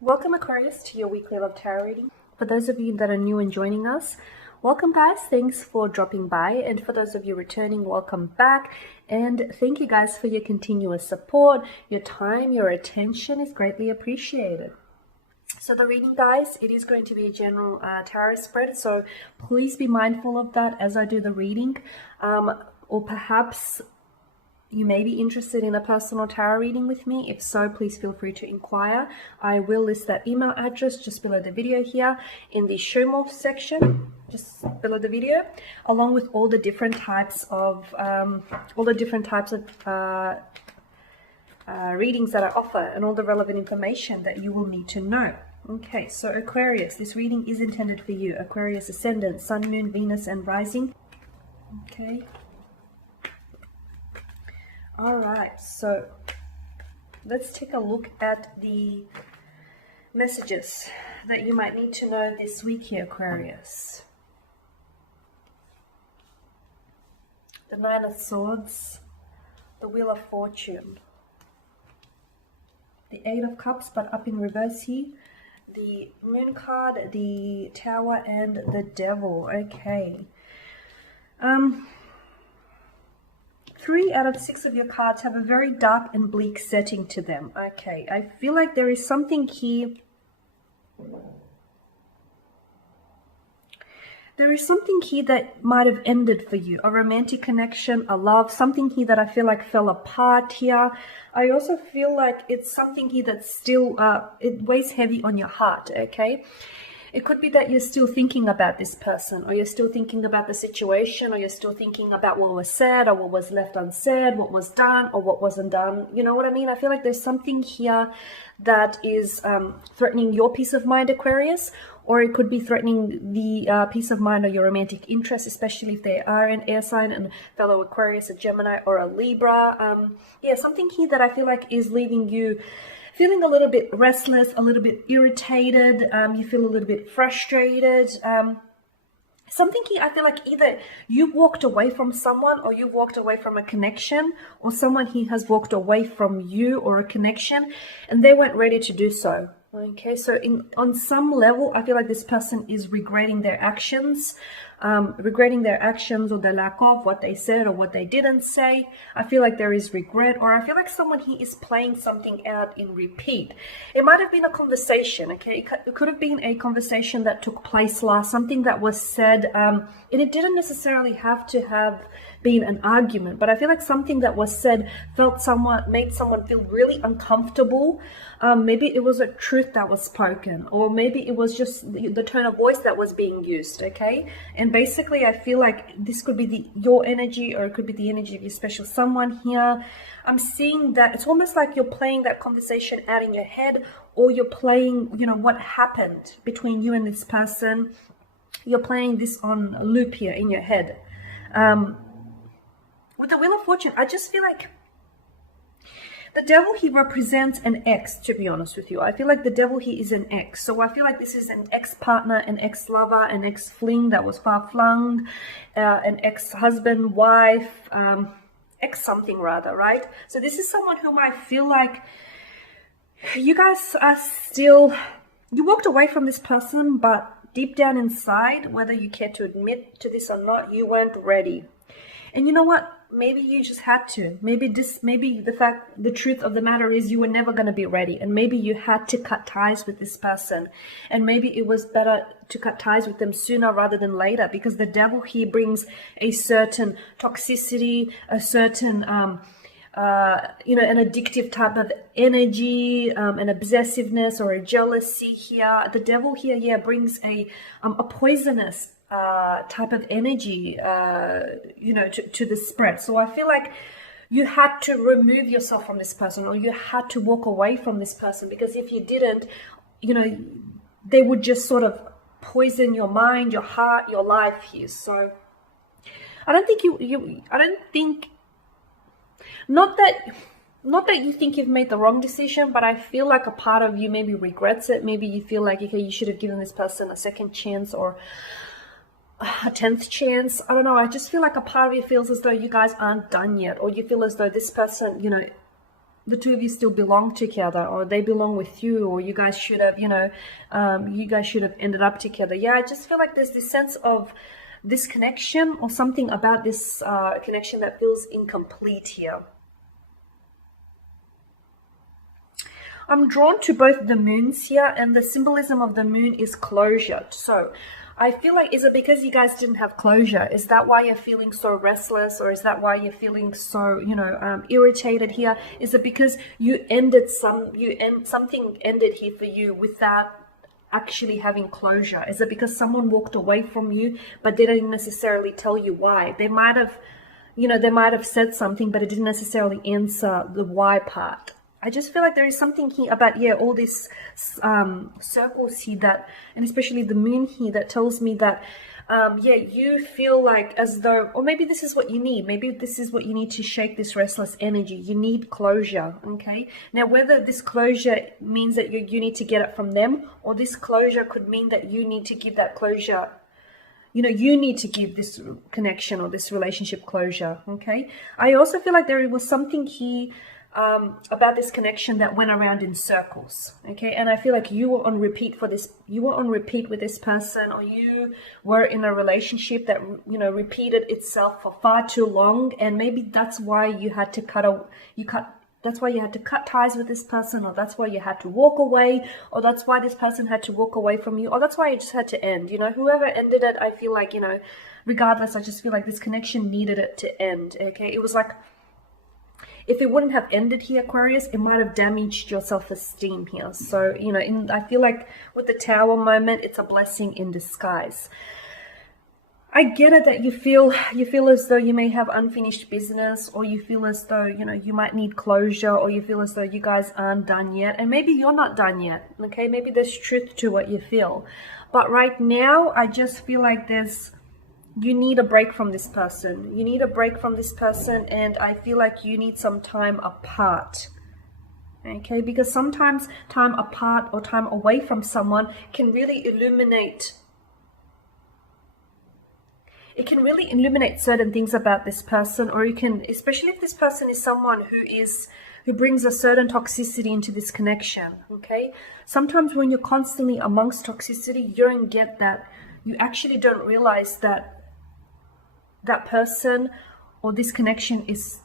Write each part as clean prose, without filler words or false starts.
Welcome Aquarius to your weekly love tarot reading. For those of you that are new and joining us, welcome guys, thanks for dropping by, and for those of you returning, welcome back, and thank you guys for your continuous support. Your time, your attention is greatly appreciated. So the reading, guys, it is going to be a general tarot spread, so please be mindful of that as I do the reading, or perhaps you may be interested in a personal tarot reading with me. If so, please feel free to inquire. I will list that email address just below the video here in the show more section, just below the video, along with all the different types of readings that I offer and all the relevant information that you will need to know. Okay, so Aquarius, this reading is intended for you. Aquarius ascendant, Sun, Moon, Venus, and Rising. Okay. All right, so let's take a look at the messages that you might need to know this week here, Aquarius. The Nine of Swords, the Wheel of Fortune, the Eight of Cups, but up in reverse here, the Moon card, the Tower, and the Devil. Okay. 3 out of 6 of your cards have a very dark and bleak setting to them. Okay, I feel like there is something here. There is something here that might have ended for you. A romantic connection, a love, something here that I feel like fell apart here. I also feel like it's something here that's still, it weighs heavy on your heart, okay? It could be that you're still thinking about this person, or you're still thinking about the situation, or you're still thinking about what was said, or what was left unsaid, what was done, or what wasn't done. You know what I mean? I feel like there's something here that is threatening your peace of mind, Aquarius, or it could be threatening the peace of mind of your romantic interest, especially if they are an air sign and fellow Aquarius, a Gemini, or a Libra. Yeah, something here that I feel like is leaving you feeling a little bit restless, a little bit irritated, you feel a little bit frustrated. Something here, I feel like either you walked away from someone, or you walked away from a connection, or someone here has walked away from you or a connection, and they weren't ready to do so. Okay, so on some level, I feel like this person is regretting their actions, or the lack of what they said or what they didn't say. I feel like there is regret, or I feel like someone here is playing something out in repeat. It might have been a conversation, okay? It could have been a conversation that took place last, something that was said, and it didn't necessarily have to have been an argument, but I feel like something that was said made someone feel really uncomfortable. Maybe it was a truth that was spoken, or maybe it was just the tone of voice that was being used, okay? And basically, I feel like this could be your energy, or it could be the energy of your special someone here. I'm seeing that it's almost like you're playing that conversation out in your head, or you're playing, you know, what happened between you and this person. You're playing this on a loop here in your head. With the Wheel of Fortune, I just feel like the Devil, he represents an ex, to be honest with you. I feel like the Devil, he is an ex. So I feel like this is an ex-partner, an ex-lover, an ex-fling that was far-flung, an ex-husband, wife, ex-something rather, right? So this is someone whom I feel like you guys are still, you walked away from this person, but deep down inside, whether you care to admit to this or not, you weren't ready. And you know what? Maybe you just had to. Maybe the truth of the matter is you were never going to be ready. And maybe you had to cut ties with this person. And maybe it was better to cut ties with them sooner rather than later, because the Devil here brings a certain toxicity, a certain, an addictive type of energy, an obsessiveness or a jealousy here. The Devil here, yeah, brings a poisonous type of energy, to the spread. So I feel like you had to remove yourself from this person, or you had to walk away from this person, because if you didn't, they would just sort of poison your mind, your heart, your life here. So I don't think not that you think you've made the wrong decision, but I feel like a part of you maybe regrets it. Maybe you feel like, okay, you should have given this person a second chance, or a 10th chance. I don't know. I just feel like a part of you feels as though you guys aren't done yet, or you feel as though this person, the two of you still belong together, or they belong with you, or you guys should have, you guys should have ended up together. Yeah, I just feel like there's this sense of disconnection or something about this connection that feels incomplete here. I'm drawn to both the moons here, and the symbolism of the moon is closure. So I feel like, is it because you guys didn't have closure? Is that why you're feeling so restless? Or is that why you're feeling so, irritated here? Is it because you ended something ended here for you without actually having closure? Is it because someone walked away from you, but they didn't necessarily tell you why? They might have said something, but it didn't necessarily answer the why part. I just feel like there is something here about, all these circles here that, and especially the moon here, that tells me that, you feel like as though, or maybe this is what you need. Maybe this is what you need to shake this restless energy. You need closure, okay? Now, whether this closure means that you need to get it from them, or this closure could mean that you need to give that closure, you need to give this connection or this relationship closure, okay? I also feel like there was something here about this connection that went around in circles, okay? And I feel like you were on repeat with this person, or you were in a relationship that repeated itself for far too long, and maybe that's why you had to that's why you had to cut ties with this person, or that's why you had to walk away, or that's why this person had to walk away from you, or that's why it just had to end. Whoever ended it, I feel like, regardless, I just feel like this connection needed it to end, okay? It was like, if it wouldn't have ended here, Aquarius, it might have damaged your self-esteem here. So, I feel like with the Tower moment, it's a blessing in disguise. I get it that you feel as though you may have unfinished business, or you feel as though, you might need closure, or you feel as though you guys aren't done yet. And maybe you're not done yet, okay? Maybe there's truth to what you feel. But right now, I just feel like you need a break from this person. You need a break from this person, and I feel like you need some time apart. Okay, because sometimes time apart or time away from someone can really illuminate. It can really illuminate certain things about this person, or you can, especially if this person is someone who brings a certain toxicity into this connection. Okay, sometimes when you're constantly amongst toxicity, you don't get that. You actually don't realize that that person or this connection is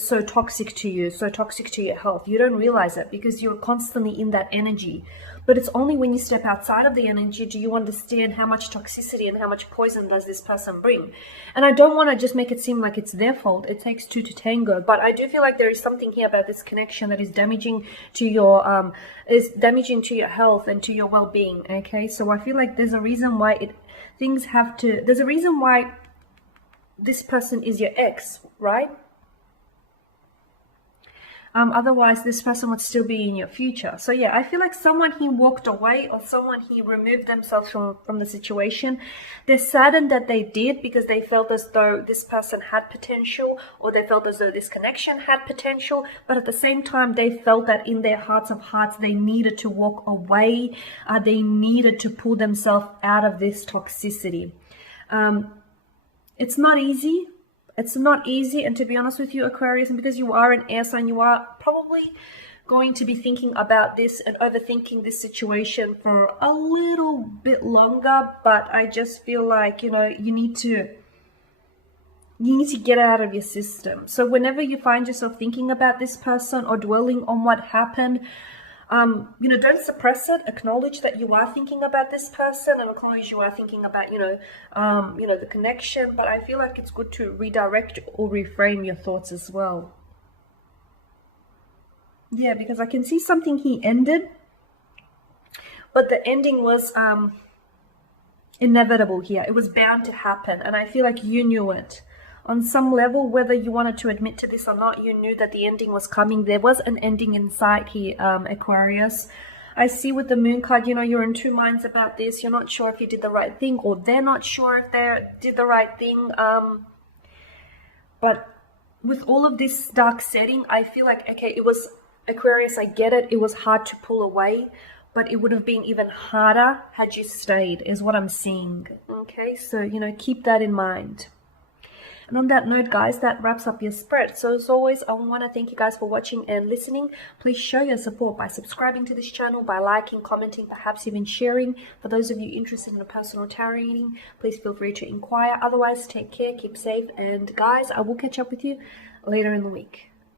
so toxic to you, so toxic to your health. You don't realize it because you're constantly in that energy. But it's only when you step outside of the energy do you understand how much toxicity and how much poison does this person bring. And I don't want to just make it seem like it's their fault. It takes two to tango. But I do feel like there is something here about this connection that is damaging to your health and to your well-being. Okay, so I feel like there's a reason why there's a reason why this person is your ex, right? Otherwise, this person would still be in your future. So yeah, I feel like someone he walked away, or someone he removed themselves from the situation. They're saddened that they did, because they felt as though this person had potential, or they felt as though this connection had potential. But at the same time, they felt that in their hearts of hearts, they needed to walk away. They needed to pull themselves out of this toxicity. It's not easy. It's not easy, and to be honest with you, Aquarius, and because you are an air sign, you are probably going to be thinking about this and overthinking this situation for a little bit longer. But I just feel like, you need to get it out of your system. So whenever you find yourself thinking about this person or dwelling on what happened, don't suppress it. Acknowledge that you are thinking about this person, and acknowledge you are thinking about, the connection. But I feel like it's good to redirect or reframe your thoughts as well. Yeah, because I can see something he ended, but the ending was inevitable here. It was bound to happen, and I feel like you knew it. On some level, whether you wanted to admit to this or not, you knew that the ending was coming. There was an ending in sight here, Aquarius. I see with the moon card, you're in two minds about this. You're not sure if you did the right thing, or they're not sure if they did the right thing. But with all of this dark setting, I feel like, okay, it was, Aquarius, I get it. It was hard to pull away, but it would have been even harder had you stayed, is what I'm seeing. Okay, so, keep that in mind. And on that note, guys, that wraps up your spread. So as always, I want to thank you guys for watching and listening. Please show your support by subscribing to this channel, by liking, commenting, perhaps even sharing. For those of you interested in a personal tarot reading, please feel free to inquire. Otherwise, take care, keep safe, and guys, I will catch up with you later in the week.